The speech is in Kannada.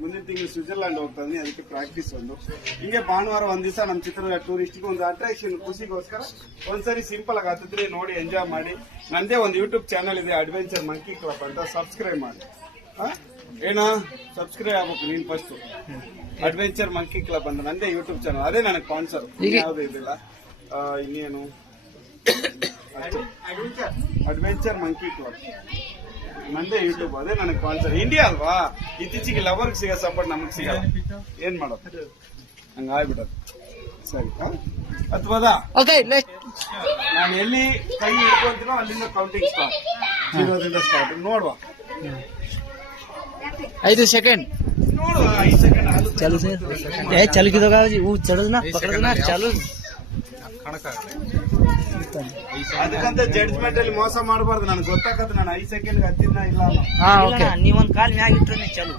ಮುಂದಿನ ತಿಂಗಳು ಸ್ವಿಟ್ಜರ್ಲ್ಯಾಂಡ್ ಹೋಗ್ತಾ ಇದೀನಿ, ಅದಕ್ಕೆ ಪ್ರಾಕ್ಟೀಸ್ ಒಂದು. ಹಿಂಗೆ ಭಾನುವಾರ ಒಂದ್ ದಿವಸ ನಮ್ಮ ಚಿತ್ರದುರ್ಗ ಟೂರಿಸ್ಟ್ಗೆ ಒಂದು ಅಟ್ರಾಕ್ಷನ್ ಖುಷಿಗೋಸ್ಕರ ಒಂದ್ಸರಿ ಸಿಂಪಲ್ ಆಗಿ ಹತ್ತಿದ್ರೆ ನೋಡಿ ಎಂಜಾಯ್ ಮಾಡಿ. ನಂದೇ ಒಂದು ಯೂಟ್ಯೂಬ್ ಚಾನಲ್ ಇದೆ, ಅಡ್ವೆಂಚರ್ ಮಂಕಿ ಕ್ಲಬ್ ಅಂತ, ಸಬ್ಸ್ಕ್ರೈಬ್ ಮಾಡಿ. ಏನ ಸಬ್ಸ್ಕ್ರೈಬ್ ಆಗ್ಬೇಕು ನೀನ್ ಫಸ್ಟ್. ಅಡ್ವೆಂಚರ್ ಮಂಕಿ ಕ್ಲಬ್ ಅಂತ ನಂದೇ ಯೂಟ್ಯೂಬ್ ಚಾನಲ್, ಅದೇ ನನಗೆ ಸ್ಪಾನ್ಸರ್, ಯಾವ್ದು ಇದಿಲ್ಲ. ಇನ್ನೇನು ಅಡ್ವೆಂಚರ್ ಮಂಕಿ ಕ್ಲಬ್ ನಂದೇ ಯೂಟ್ಯೂಬ್, ಅದೇ ನನಗೆ ಸ್ಪಾನ್ಸರ್. ಇಂಡಿಯಾ ಅಲ್ವಾ, ಇತ್ತೀಚೆಗೆ ಲವರ್ಗ್ ಸಿಗೋ ಸಪೋರ್ಟ್ ನಮಗ್ ಸಿಗಲ್ಲ, ಏನ್ ಮಾಡೋದು, ಹಂಗಾಗ್ಬಿಡೋದು. ಸರಿ ಅಥವಾ ನಾನು ಎಲ್ಲಿ ಕೈ ಹಿಡ್ಕೊಂತೀನೋ ಅಲ್ಲಿಂದ ಕೌಂಟಿಂಗ್ ಸ್ಟಾರ್ಟ್, 0 ಸ್ಟಾರ್ಟ್. ನೋಡುವ 5 सेकंड ನೋಡುವ 5 ಸೆಕೆಂಡ್ चालू से ए चालू की होगा वो चढ़ना पकड़ना चालू. ಅದಕ್ಕಂತ ಜಡ್ಜ್ಮೆಂಟ್ ಅಲ್ಲಿ ಮೋಸ ಮಾಡಬಾರ್ದು. ನನಗೆ ಗೊತ್ತಾಗತ್ತೆ ನಾನು 5 ಸೆಕೆಂಡ್ ಹತ್ತಿದ್ನ ಇಲ್ಲ. ನೀವೊಂದ್ ಕಾಲ್ ಮ್ಯಾಗ ಇಟ್ರೆ ಚಾಲು.